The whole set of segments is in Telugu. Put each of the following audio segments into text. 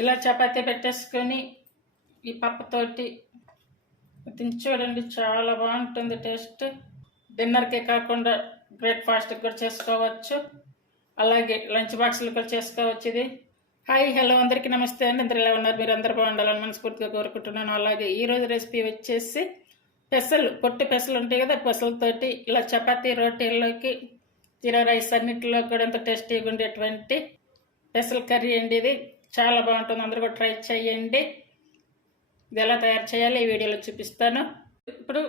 ఇలా చపాతీ పెట్టేసుకొని ఈ పప్పుతోటి తిని చూడండి, చాలా బాగుంటుంది టేస్ట్. డిన్నర్కే కాకుండా బ్రేక్ఫాస్ట్కి కూడా చేసుకోవచ్చు, అలాగే లంచ్ బాక్స్లు కూడా చేసుకోవచ్చు. ఇది హాయ్ హలో అందరికీ నమస్తే అండి. అందరూ ఎలా ఉన్నారు? మీరు అందరూ బాగుండాలని మనస్ఫూర్తిగా కోరుకుంటున్నాను. అలాగే ఈరోజు రెసిపీ వచ్చేసి పెసలు, పొట్టి పెసలు ఉంటాయి కదా, పెసలతోటి ఇలా చపాతీ రోటీల్లోకి జీరా రైస్ అన్నింటిలో కూడా ఎంత టేస్టీగా ఉండేటువంటి పెసల కర్రీ అండి. ఇది చాలా బాగుంటుంది, అందరూ కూడా ట్రై చేయండి. ఇది ఎలా తయారు చేయాలో ఈ వీడియోలో చూపిస్తాను. ఇప్పుడు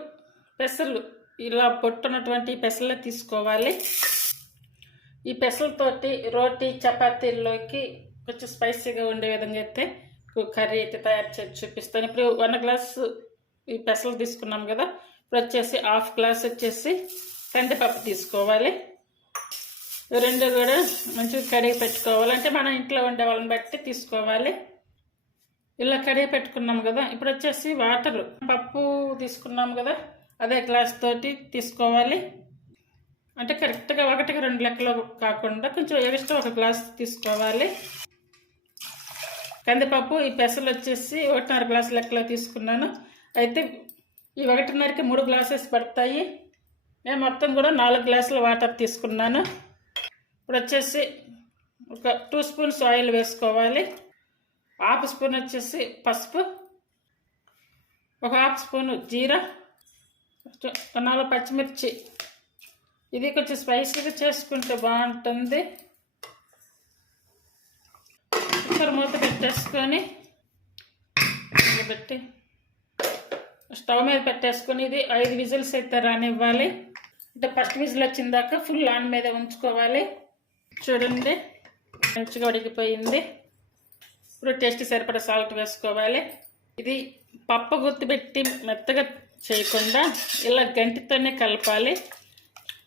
పెసలు ఇలా పొట్టున్నటువంటి పెసలు తీసుకోవాలి. ఈ పెసలతోటి రోటీ చపాతీల్లోకి కొంచెం స్పైసీగా ఉండే విధంగా అయితే కర్రీ అయితే తయారు చేసి చూపిస్తాను. ఇప్పుడు 1 గ్లాసు ఈ పెసలు తీసుకున్నాం కదా, ఇప్పుడు వచ్చేసి 1/2 గ్లాస్ వచ్చేసి కందిపప్పు తీసుకోవాలి. రెండు కూడా మంచిగా కడిగి పెట్టుకోవాలి, అంటే మన ఇంట్లో ఉండే వాళ్ళని బట్టి తీసుకోవాలి. ఇలా కడిగి పెట్టుకున్నాం కదా, ఇప్పుడు వచ్చేసి వాటర్, పప్పు తీసుకున్నాం కదా అదే గ్లాస్ తోటి తీసుకోవాలి. అంటే కరెక్ట్గా 1కి 2 లెక్కలో కాకుండా కొంచెం ఎక్స్ట్రా 1 గ్లాస్ తీసుకోవాలి. కందిపప్పు ఈ పెసలు వచ్చేసి 1.5 గ్లాస్ లెక్కలో తీసుకున్నాను. అయితే ఈ 1.5కి 3 గ్లాసెస్ పడతాయి. నేను మొత్తం కూడా 4 గ్లాసుల వాటర్ తీసుకున్నాను. ఇప్పుడు వచ్చేసి ఒక 2 స్పూన్స్ ఆయిల్ వేసుకోవాలి. 1/2 స్పూన్ వచ్చేసి పసుపు, ఒక 1/2 స్పూను జీరా, 4 పచ్చిమిర్చి. ఇది కొంచెం స్పైసీగా చేసుకుంటే బాగుంటుంది. కుక్కర్ మూత పెట్టేసుకొని పెట్టి స్టవ్ మీద పెట్టేసుకొని ఇది 5 విజిల్స్ అయితే రానివ్వాలి. అంటే ఫస్ట్ విజిల్ వచ్చిందాక ఫుల్ ఆన్ మీద ఉంచుకోవాలి. చూడండి మంచిగా ఉడికిపోయింది. ఇప్పుడు టేస్ట్ సరిపడా సాల్ట్ వేసుకోవాలి. ఇది పప్పు గుత్తి పెట్టి మెత్తగా చేయకుండా ఇలా గంటితోనే కలపాలి,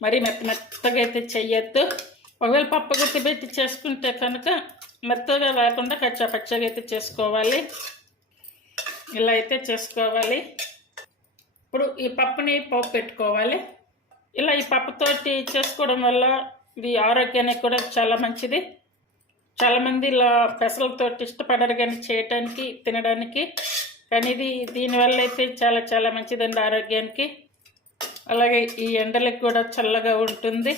మరి మెత్తగా అయితే చెయ్యొద్దు. ఒకవేళ పప్పు గుత్తి పెట్టి చేసుకుంటే కనుక మెత్తగా లేకుండా కచ్చా పచ్చగా అయితే చేసుకోవాలి. ఇలా అయితే చేసుకోవాలి. ఇప్పుడు ఈ పప్పుని పోపు పెట్టుకోవాలి. ఇలా ఈ పప్పుతోటి చేసుకోవడం వల్ల ఇది ఆరోగ్యానికి కూడా చాలా మంచిది. చాలామంది ఇలా పెసలతో ఇష్టపడరు కానీ చేయటానికి, తినడానికి, కానీ ఇది దీనివల్ల అయితే చాలా చాలా మంచిదండి ఆరోగ్యానికి. అలాగే ఈ ఎండలకు కూడా చల్లగా ఉంటుంది.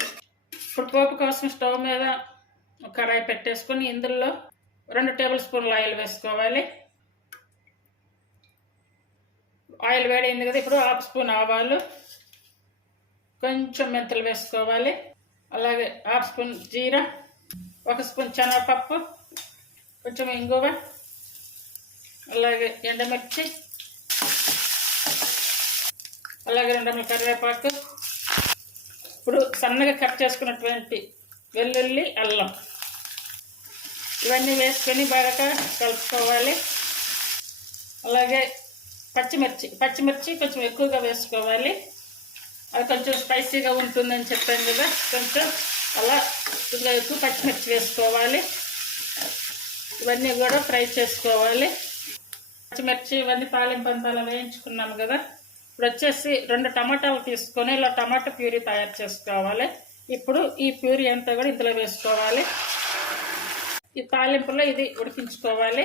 ఇప్పుడు పోపు కోసం స్టవ్ మీద ఒక కడాయి పెట్టేసుకొని ఇందులో 2 టేబుల్ స్పూన్ల ఆయిల్ వేసుకోవాలి. ఆయిల్ వేడైంది కదా, ఇప్పుడు 1/2 స్పూన్ ఆవాలు, కొంచెం మెంతులు వేసుకోవాలి. అలాగే 1/2 స్పూన్ జీరా, 1 స్పూన్ శనగపప్పు, కొంచెం ఇంగువ, అలాగే ఎండుమిర్చి, అలాగే 2 రెమ్మల కరివేపాకు. ఇప్పుడు సన్నగా కట్ చేసుకున్నటువంటి వెల్లుల్లి, అల్లం ఇవన్నీ వేసుకొని బాగా కలుపుకోవాలి. అలాగే పచ్చిమిర్చి కొంచెం ఎక్కువగా వేసుకోవాలి. అది కొంచెం స్పైసీగా ఉంటుందని చెప్పాను కదా, కొంచెం అలా ఎక్కువ పచ్చిమిర్చి వేసుకోవాలి. ఇవన్నీ కూడా ఫ్రై చేసుకోవాలి. పచ్చిమిర్చి ఇవన్నీ తాలింపంతా అలా వేయించుకున్నాము కదా, ఇప్పుడు వచ్చేసి 2 టమాటాలు తీసుకొని ఇలా టమాటా ప్యూరీ తయారు చేసుకోవాలి. ఇప్పుడు ఈ ప్యూరీ అంతా కూడా ఇందులో వేసుకోవాలి. ఈ తాలింపులో ఇది ఉడికించుకోవాలి.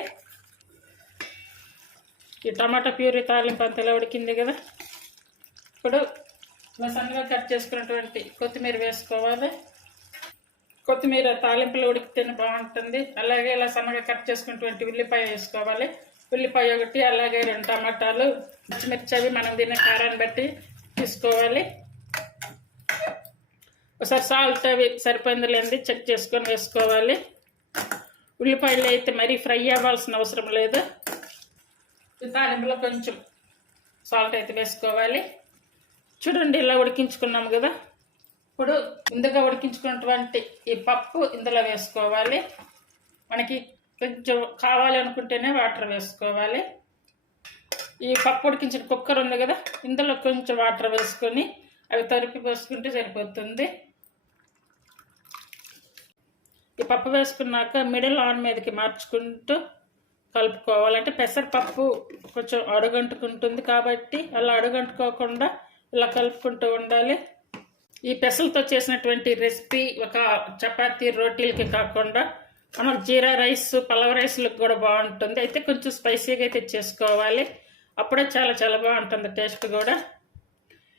ఈ టమాటా ప్యూరీ తాలింపు అంతలో ఉడికింది కదా, ఇప్పుడు ఇలా సన్నగా కట్ చేసుకున్నటువంటి కొత్తిమీర వేసుకోవాలి. కొత్తిమీర తాలింపులో ఉడికితేనే బాగుంటుంది. అలాగే ఇలా సన్నగా కట్ చేసుకున్నటువంటి ఉల్లిపాయ వేసుకోవాలి. ఉల్లిపాయ 1, అలాగే 2 టమాటాలు, పచ్చిమిర్చి అవి మనం తినే కారాన్ని బట్టి తీసుకోవాలి. ఒకసారి సాల్ట్ అవి సరిపోయింది లేనిది చెక్ చేసుకొని వేసుకోవాలి. ఉల్లిపాయలు అయితే మరీ ఫ్రై అవ్వాల్సిన అవసరం లేదు. తాలింపులో కొంచెం సాల్ట్ అయితే వేసుకోవాలి. చూడండి ఇలా ఉడికించుకున్నాము కదా, ఇప్పుడు ముందుగా ఉడికించుకున్నటువంటి ఈ పప్పు ఇందులో వేసుకోవాలి. మనకి కొంచెం కావాలి అనుకుంటేనే వాటర్ వేసుకోవాలి. ఈ పప్పు ఉడికించిన కుక్కర్ ఉంది కదా, ఇందులో కొంచెం వాటర్ వేసుకొని అవి తరిపి పోసుకుంటే సరిపోతుంది. ఈ పప్పు వేసుకున్నాక మిడిల్ ఆన్ మీదకి మార్చుకుంటూ కలుపుకోవాలంటే పెసరపప్పు కొంచెం అడుగంటుకుంటుంది కాబట్టి అలా అడుగంటుకోకుండా ఇలా కలుపుకుంటూ ఉండాలి. ఈ పెసలతో చేసినటువంటి రెసిపీ ఒక చపాతీ రోటీలకి కాకుండా మనకు జీరా రైస్ పలావ్ రైస్లకు కూడా బాగుంటుంది. అయితే కొంచెం స్పైసీగా అయితే చేసుకోవాలి, అప్పుడే చాలా చాలా బాగుంటుంది టేస్ట్ కూడా.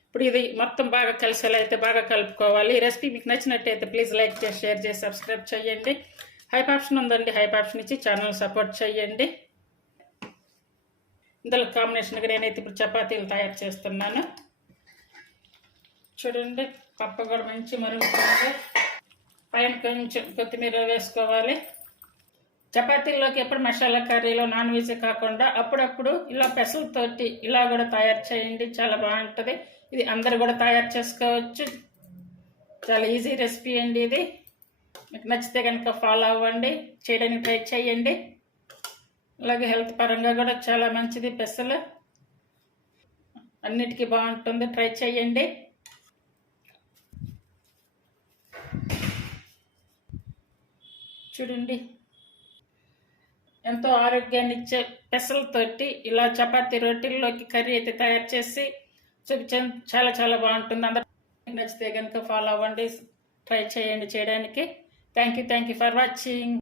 ఇప్పుడు ఇది మొత్తం బాగా కలిసేలా అయితే బాగా కలుపుకోవాలి. ఈ రెసిపీ మీకు నచ్చినట్టయితే ప్లీజ్ లైక్ చేసి షేర్ చేసి సబ్స్క్రైబ్ చేయండి. హైప్ ఆప్షన్ ఉందండి, హైప్ ఆప్షన్ ఇచ్చి ఛానల్ సపోర్ట్ చేయండి. ఇందులో కాంబినేషన్గా నేనైతే ఇప్పుడు చపాతీలు తయారు చేస్తున్నాను. చూడండి, పప్పు కూడా మంచి మరుగుతుంది. పైన కొంచెం కొత్తిమీర వేసుకోవాలి. చపాతీల్లోకి ఎప్పుడు మసాలా కర్రీలో నాన్ వెజ్ కాకుండా అప్పుడప్పుడు ఇలా పెసలతోటి ఇలా కూడా తయారు చేయండి, చాలా బాగుంటుంది. ఇది అందరు కూడా తయారు చేసుకోవచ్చు, చాలా ఈజీ రెసిపీ అండి ఇది. మీకు నచ్చితే కనుక ఫాలో అవ్వండి, చేయడానికి ట్రై చేయండి. అలాగే హెల్త్ పరంగా కూడా చాలా మంచిది, పెసలు అన్నిటికీ బాగుంటుంది, ట్రై చేయండి. చూడండి, ఎంతో ఆరోగ్యాన్ని ఇచ్చే పెసలతోటి ఇలా చపాతీ రొట్టెల్లోకి కర్రీ అయితే తయారు చేసి చూపించాను, చాలా చాలా బాగుంటుంది. అందరూ నచ్చితే కనుక ఫాలో అవ్వండి, ట్రై చేయండి చేయడానికి. Thank you for watching.